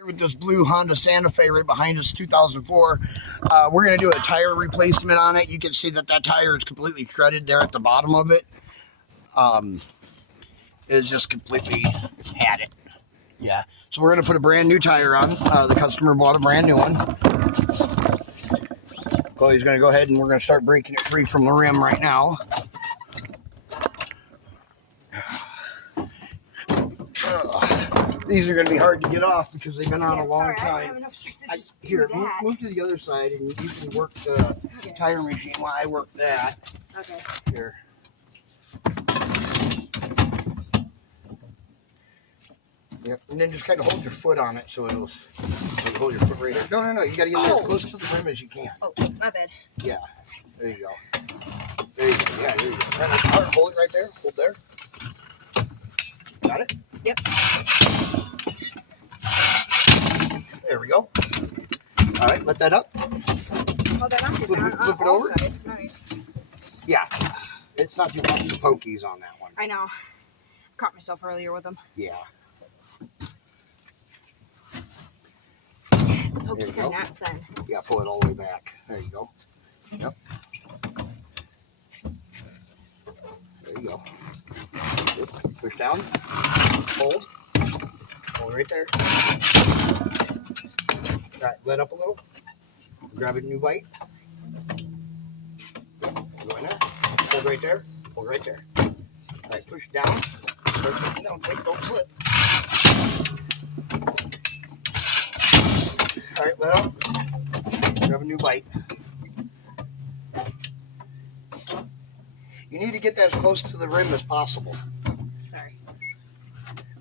Here with this blue Honda Santa Fe right behind us, 2004. We're going to do a tire replacement on it. You can see that tire is completely shredded there at the bottom of it. It's just completely had it. Yeah. So we're going to put a brand new tire on. The customer bought a brand new one. Chloe's going to go ahead and we're going to start breaking it free from the rim right now. These are going to be hard to get off because they've been on a long time. Here, move to the other side and you can work the tire machine while I work that. Okay. Here. Yep. And then just kind of hold your foot on it so it'll hold your foot right there. No. You got to get as close to the rim as you can. Oh, my bad. Yeah. There you go. There you go. Yeah, there you go. Hold it right there. Hold there. Got it? Yep. There we go. All right, let that up. Oh, that Flip it over. It's nice. Yeah, it's not too much pokies on that one. I know. Caught myself earlier with them. Yeah. The pokies are not thin. Yeah, pull it all the way back. There you go. Yep. There you go. Good. Push down. Hold. Hold right there. All right, let up a little. Grab a new bite. Yep. Go in there. Hold right there. Hold right there. All right, push down. Push down. Quick, don't slip. All right, let up. Grab a new bite. You need to get that as close to the rim as possible. Sorry.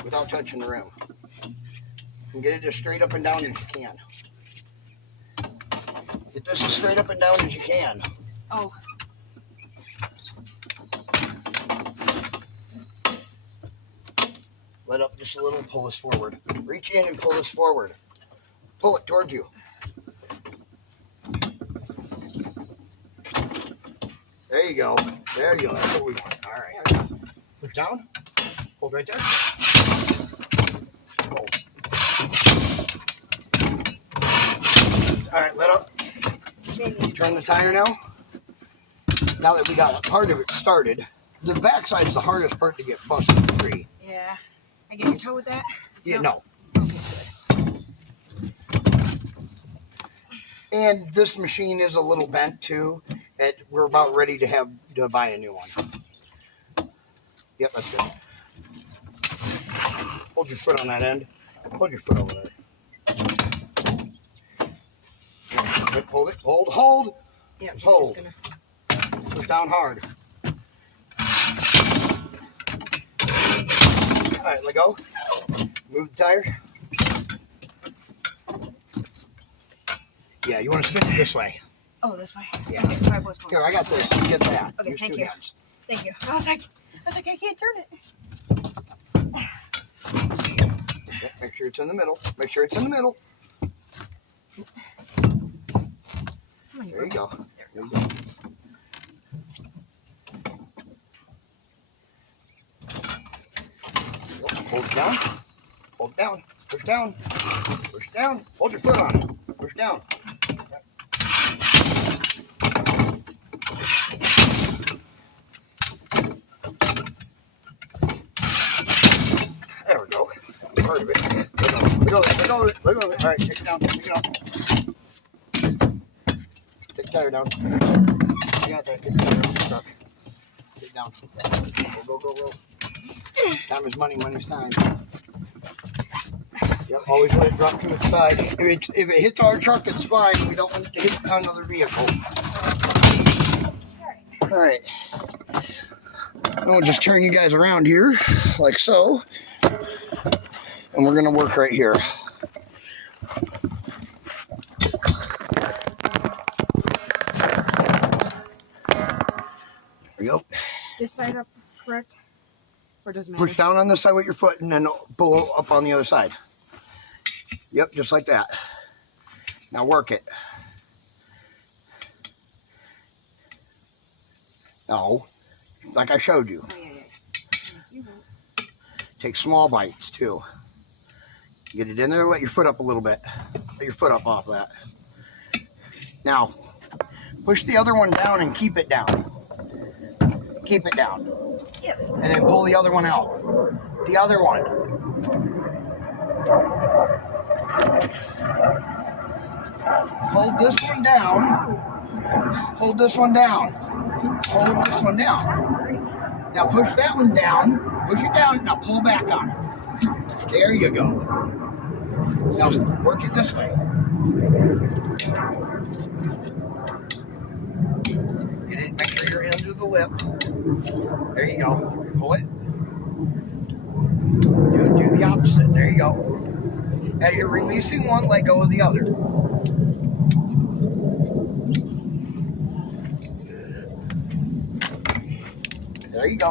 Without touching the rim. And get it as straight up and down as you can. Get this as straight up and down as you can. Oh. Let up just a little and pull this forward. Reach in and pull this forward. Pull it towards you. There you go. There you go. That's what we want. All right. Push down. Hold right there. Hold. All right, let up. Turn the tire now. Now that we got part of it started, the backside is the hardest part to get busted free. Yeah. I get your toe with that? Yeah, no. And this machine is a little bent too. We're about ready to buy a new one. Yep, that's good. Hold your foot on that end. Hold your foot over there. Hold it. Hold. Yeah, hold. Push down hard. All right, let go. Move the tire. Yeah, you want to spin it this way. Oh, this way. Yeah. Okay, so I was going. Here, I got this. You get that. Okay, Use thank two you. hands. Thank you. I was like, I can't turn it. Yep, make sure it's in the middle. Make sure it's in the middle. There you go. There you go. Hold it down. Hold it down. Push down. Push down. Hold your foot on it. Push down. There we go. Part of it. Let go of it. All right, take it down. Take it off. Take the tire down. You got that. Get the tire off the truck. Get it down. Go. Time is money, money's time. Yep, always let it drop to its side. If it hits our truck, it's fine. We don't want it to hit another vehicle. All right. I'll just turn you guys around here, like so. And we're going to work right here. There we go. This side up, correct? Or doesn't matter? Push down on this side with your foot and then pull up on the other side. Yep, just like that. Now work it. No, like I showed you. Oh, yeah. Take small bites too. Get it in there, let your foot up a little bit. Let your foot up off that. Now, push the other one down and keep it down. Keep it down. And then pull the other one out. The other one. Hold this one down. Hold this one down. Hold this one down. Now push that one down. Push it down. Now pull back on it. There you go. Now work it this way. Get it. Make sure you're under the lip. There you go. Pull it. Do the opposite. There you go. As you're releasing one, let go of the other. There you go.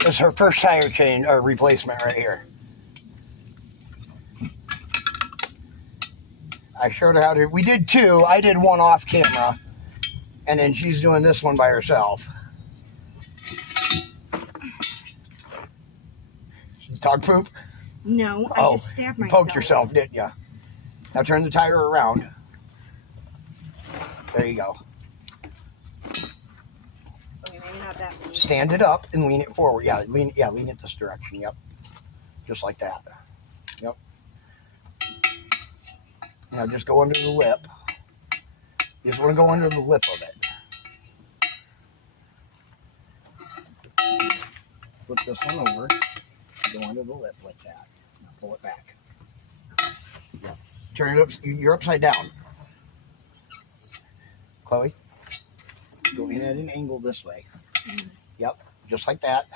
This is her first tire change or replacement right here. I showed her how to. We did two. I did one off camera, and then she's doing this one by herself. Dog poop? No, I just stabbed myself. You poked yourself, didn't you? Now turn the tire around. There you go. Okay, maybe not that many. Stand it up and lean it forward. Yeah, lean it this direction. Yep. Just like that. Yep. Now just go under the lip. You just want to go under the lip of it. Flip this one over. Go under the lip like that. Now pull it back. Yep. Turn it up. You're upside down. Chloe, go in at an angle this way. Yep, just like that.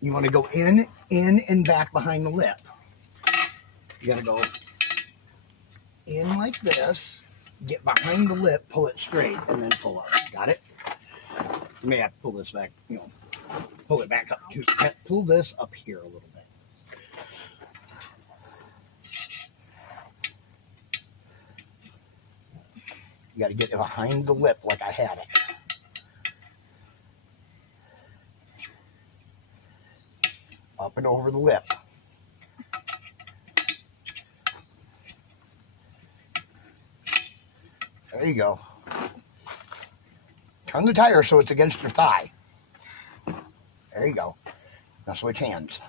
You want to go in, and back behind the lip. You got to go in like this, get behind the lip, pull it straight, and then pull up. Got it? You may have to pull this back, pull it back up. Just pull this up here a little bit. You got to get it behind the lip like I had it. Up and over the lip. There you go. Turn the tire so it's against your thigh. There you go. Now switch hands.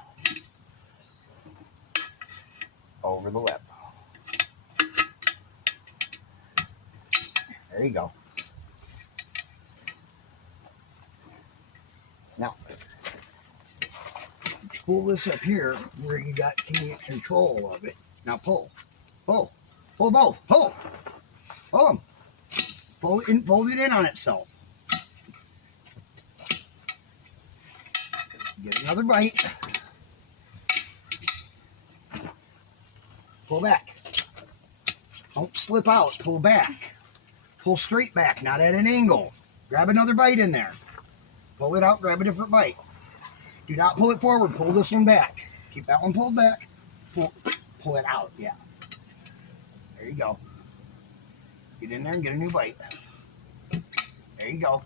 Over the lip. There you go. Now, pull this up here where you got control of it. Now pull. Pull. Pull both. Pull. Pull them. Fold it in on itself. Get another bite. Pull back. Don't slip out. Pull back. Pull straight back, not at an angle. Grab another bite in there. Pull it out, grab a different bite. Do not pull it forward. Pull this one back. Keep that one pulled back. Pull it out, yeah. There you go. Get in there and get a new bite. There you go.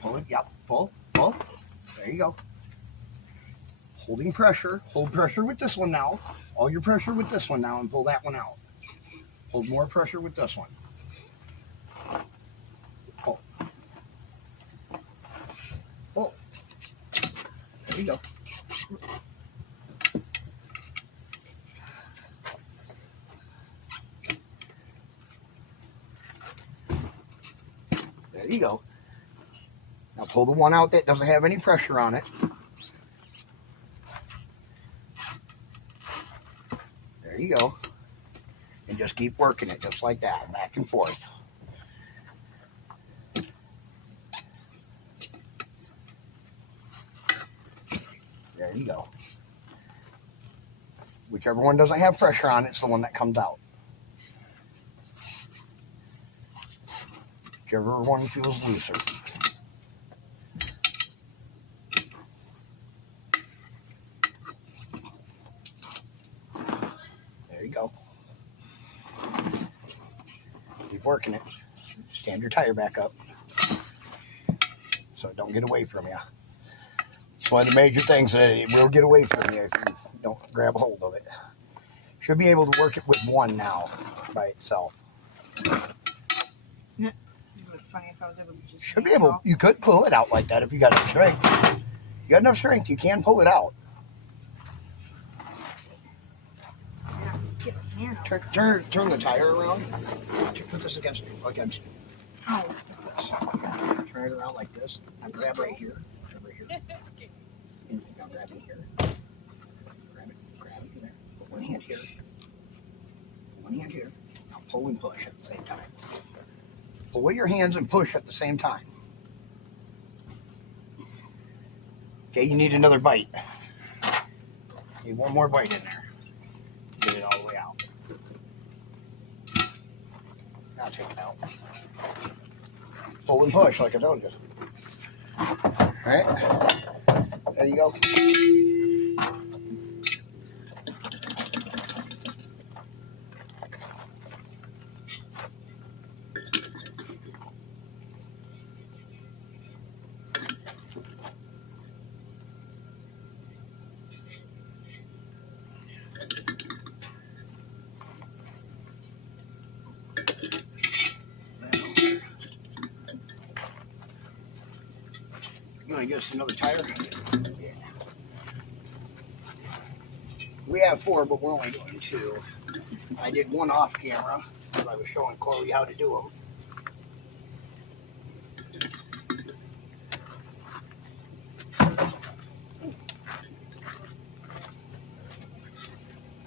Pull it, yep. Pull. There you go. Holding pressure. Hold pressure with this one now. All your pressure with this one now and pull that one out. Hold more pressure with this one. Pull. Pull. There you go. There you go. Now pull the one out that doesn't have any pressure on it. There you go. And just keep working it just like that, back and forth. There you go. Whichever one doesn't have pressure on it, it's the one that comes out. whichever one feels looser. There you go. Keep working it. Stand your tire back up so it don't get away from you. It's one of the major things that it will get away from you if you don't grab a hold of it. Should be able to work it with one now by itself. Yeah. It would be funny if I was able to just Should be able. You could pull it out like that if you got enough strength. You got enough strength, you can pull it out. Yeah, get my hand out. Turn the tire around. Put this against you. Oh. Like this. Turn it around like this. Now grab right here. Grab right here. And now grab it here. Grab it there. Put one hand here. One hand here. Now pull and push at the same time. Pull with your hands and push at the same time. Okay, you need another bite. Need one more bite in there. Get it all the way out. Now take it out. Pull and push like I told you. Alright. There you go. You want to get us another tire? Yeah. We have 4, but we're only doing 2. I did one off camera because I was showing Chloe how to do them.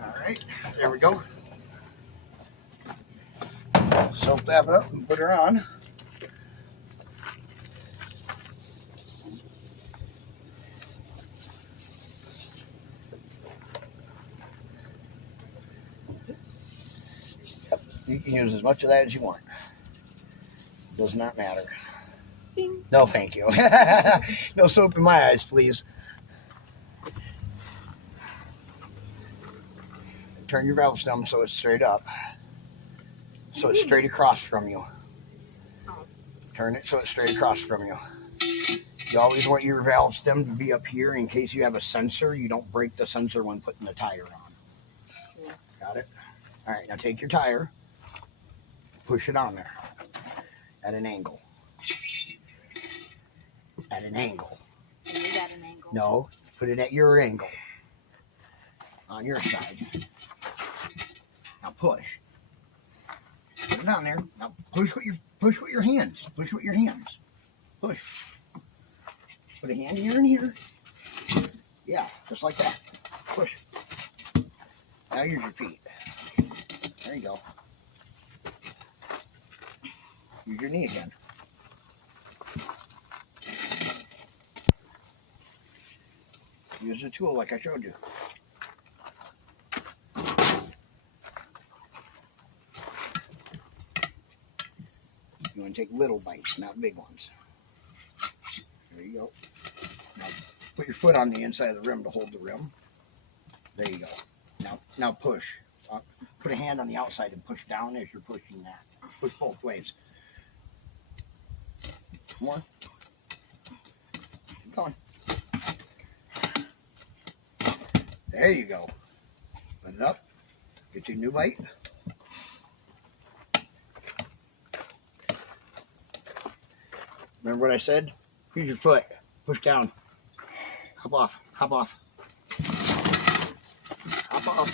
Alright, there we go. Soap that up and put her on. You can use as much of that as you want. Does not matter. Ding. No, thank you. No soap in my eyes, please. Turn your valve stem so it's straight up. So it's straight across from you. Turn it so it's straight across from you. You always want your valve stem to be up here in case you have a sensor. You don't break the sensor when putting the tire on. Yeah. Got it? All right, now take your tire. Push it on there at an angle. At an angle. Is that an angle? No, put it at your angle. On your side. Now push. Put it on there. Now push with your hands. Push with your hands. Push. Put a hand here and here. Yeah, just like that. Push. Now use your feet. There you go. Use your knee again. Use the tool like I showed you. You want to take little bites, not big ones. There you go. Now put your foot on the inside of the rim to hold the rim. There you go. Now push. Put a hand on the outside and push down as you're pushing that. Push both ways. More. Keep going. There you go. Put it up. Get your new bite. Remember what I said? Use your foot. Push down. Hop off. Hop off. Hop off.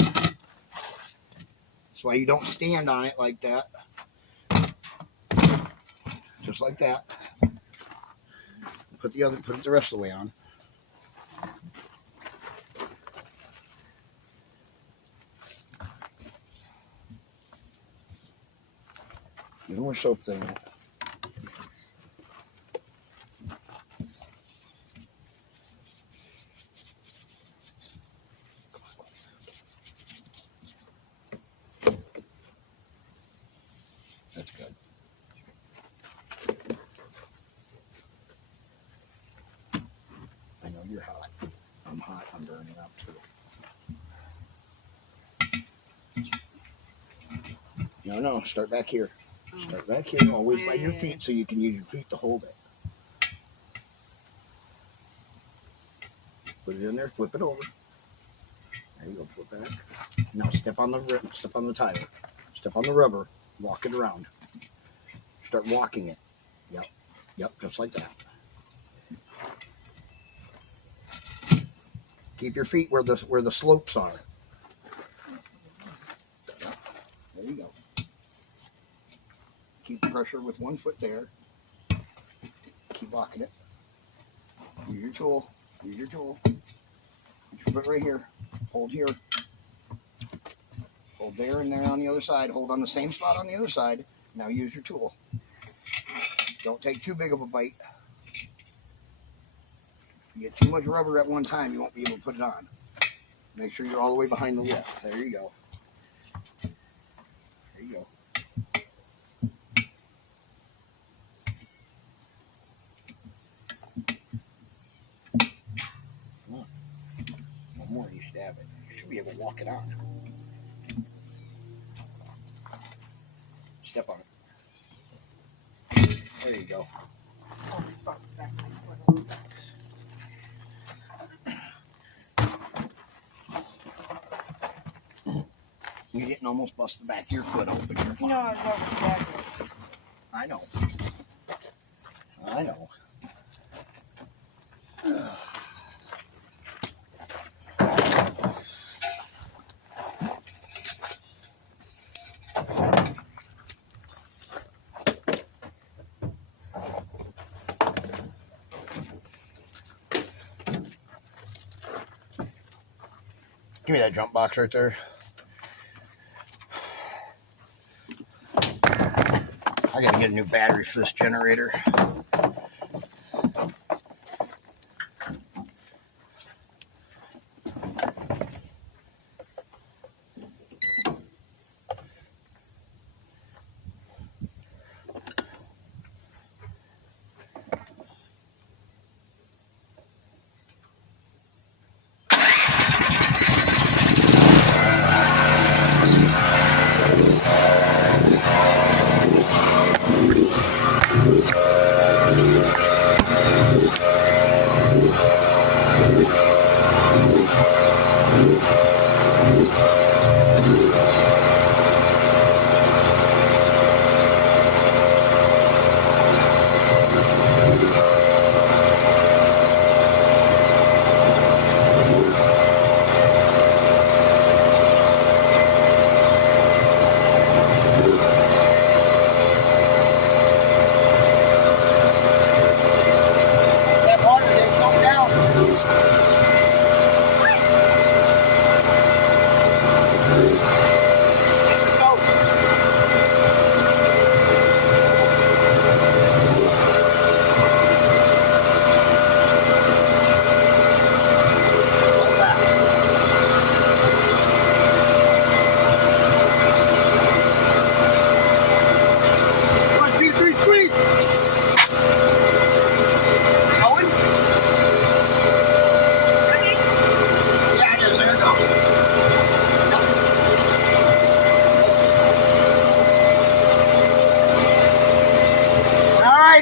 That's why you don't stand on it like that. Just like that. Put it the rest of the way on. No more soap than that. That's good. You're hot. I'm hot. I'm burning up too. No, start back here. Start back here. Always by your feet so you can use your feet to hold it. Put it in there. Flip it over. There you go. Flip back. Now step on the tire. Step on the rubber. Walk it around. Start walking it. Yep, just like that. Keep your feet where the slopes are. There you go. Keep pressure with one foot there. Keep walking it. Use your tool. Use your tool. Put your foot right here. Hold here. Hold there and there on the other side. Hold on the same spot on the other side. Now use your tool. Don't take too big of a bite. If you get too much rubber at one time, you won't be able to put it on. Make sure you're all the way behind the lip. There you go. There you go. Come on. One more, you should have it. You should be able to walk it on. Step on it. There you go. You didn't almost bust the back of your foot open. No, exactly. I know. Give me that jump box right there. I gotta get a new battery for this generator.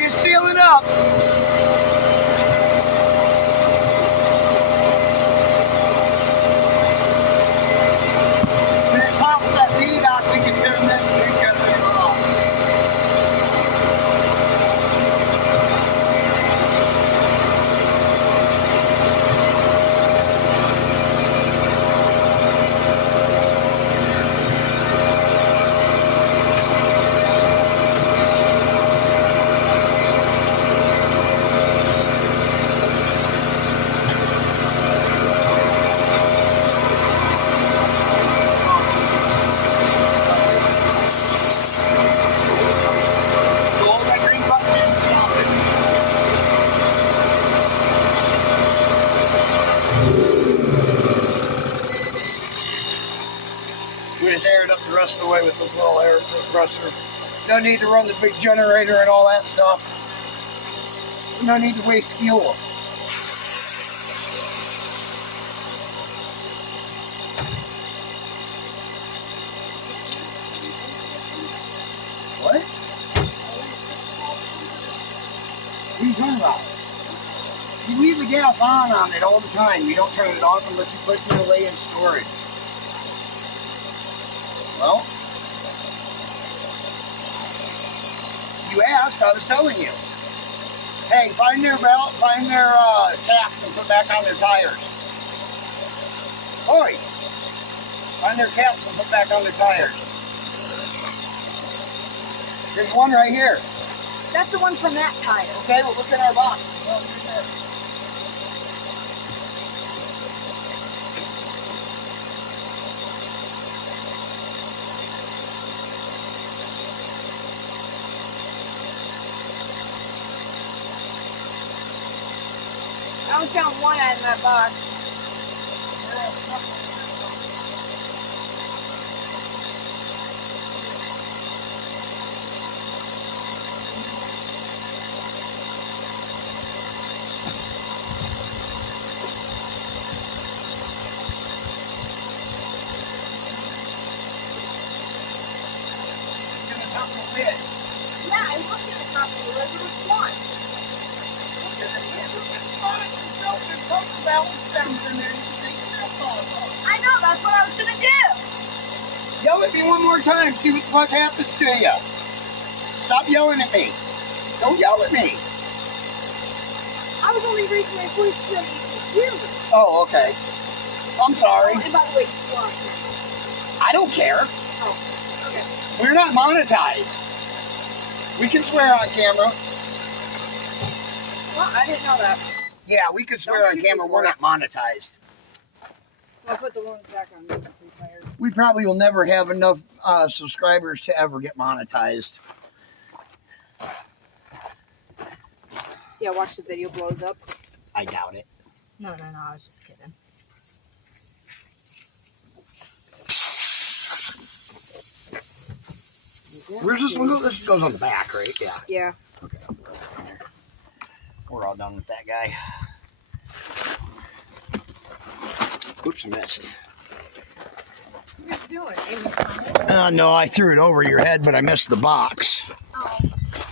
Sealing up. When it pops that lead out, we can turn this thing off. We just air it up the rest of the way with this little air compressor. No need to run the big generator and all that stuff. No need to waste fuel. What are you talking about? You leave the gas on it all the time. You don't turn it off unless you put it away in storage. Well, you asked, I was telling you. Hey, find their belt, find their caps and put back on their tires. Oi! Find their caps and put back on their tires. There's one right here. That's the one from that tire. Okay, well look in our box. Well, I only found one out in that box. Yeah, I looked at the top of the lid. There was one. I know, that's what I was gonna do. Yell at me one more time, see what happens to you. Stop yelling at me. Don't yell at me. I was only raising my voice so that you could hear me. Oh, okay. I'm sorry. Oh, and by the way, you still on camera. I don't care. Oh, okay. We're not monetized. We can swear on camera. Well, I didn't know that. Yeah, we can swear Don't on shoot me camera. for We're it. not monetized. I'll put the ones back on these 3 tires. We probably will never have enough subscribers to ever get monetized. Yeah, watch the video blows up. I doubt it. No, I was just kidding. Where's this one go? This goes on the back, right? Yeah. Yeah. Okay, I'll put that on there. We're all done with that guy. Oops, I missed. What are you doing? No, I threw it over your head, but I missed the box Oh.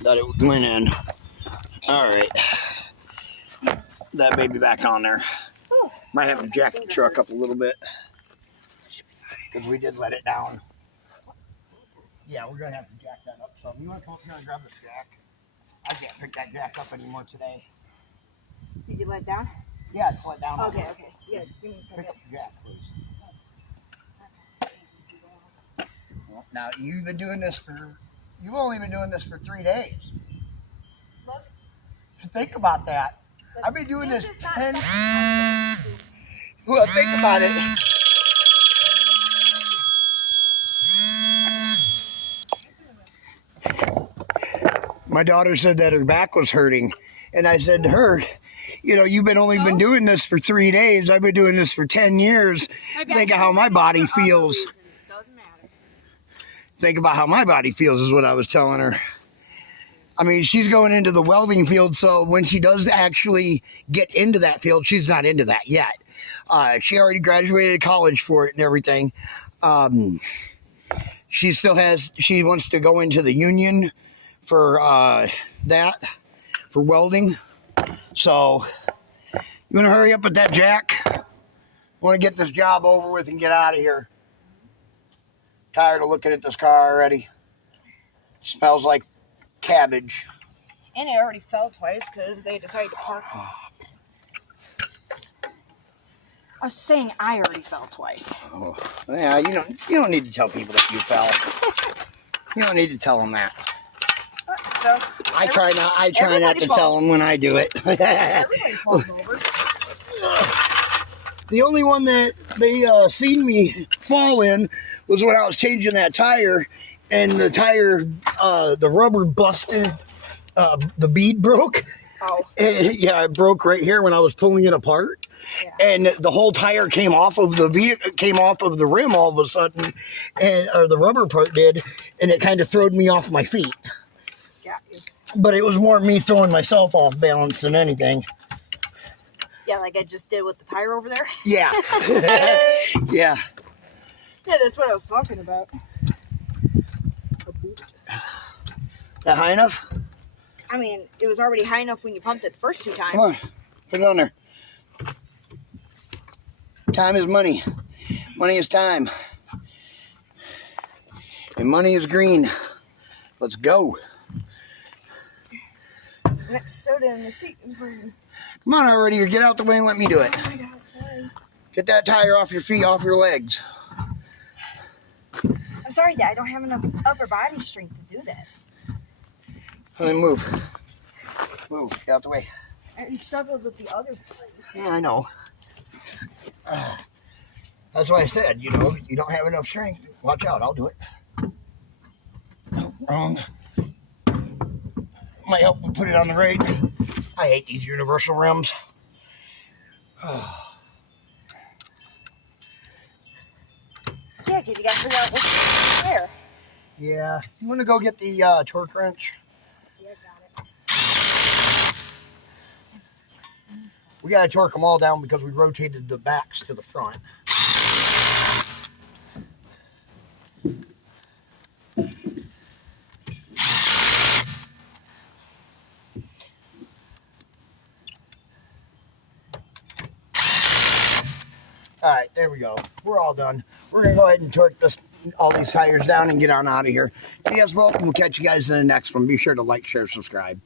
that it went in. All right. That baby back on there. Oh. Might have to jack the truck up a little bit because we did let it down. Yeah, we're going to have to jack that up some. You want to come up here and grab this jack? I can't pick that jack up anymore today. Did you let it down? Yeah, it's let down. Okay. Yeah, just give me a Pick second. up the jack, please. Well, now, you've only been doing this for 3 days. Look. Think about that. I've been doing this is not 10... Well, think about it. My daughter said that her back was hurting. And I said to her, you know, you've only been doing this for 3 days. I've been doing this for 10 years. Think of how my body feels. Doesn't matter. Think about how my body feels is what I was telling her. I mean, she's going into the welding field, so when she does actually get into that field, she's not into that yet. She already graduated college for it and everything. She wants to go into the union for for welding. So, you want to hurry up with that, Jack? I want to get this job over with and get out of here. Tired of looking at this car already. Smells like cabbage. And it already fell twice because they decided to park. I was saying I already fell twice. Oh, yeah, you don't need to tell people that you fell. You don't need to tell them that. So I try not to tell them when I do it. everybody falls over. The only one that they seen me fall in was when I was changing that tire, and the tire, the rubber busted, the bead broke. Oh. Yeah, it broke right here when I was pulling it apart. Yeah. And the whole tire came off of the rim all of a sudden, or the rubber part did, and it kind of throwed me off my feet. Got you. But it was more me throwing myself off balance than anything. Yeah, like I just did with the tire over there. Yeah. Yeah. Yeah, that's what I was talking about. That high enough? I mean, it was already high enough when you pumped it the first 2 times. Come on, put it on there. Time is money. Money is time. And money is green. Let's go. And that soda in the seat is green. Come on already, or get out the way and let me do it. Oh my God, sorry. Get that tire off your feet, off your legs. I'm sorry, Dad. I don't have enough upper body strength to do this. And then move. Move, get out the way. I struggled with the other place. Yeah, I know. That's why I said, you know, you don't have enough strength. Watch out, I'll do it. No, wrong. Might help me put it on the right. I hate these universal rims. Yeah, because you got to figure out what's where. Yeah, you want to go get the torque wrench? Yeah, got it. We got to torque them all down because we rotated the backs to the front. All right, there we go. We're all done. We're going to go ahead and torque all these tires down and get on out of here. You guys welcome. We'll catch you guys in the next one. Be sure to like, share, subscribe.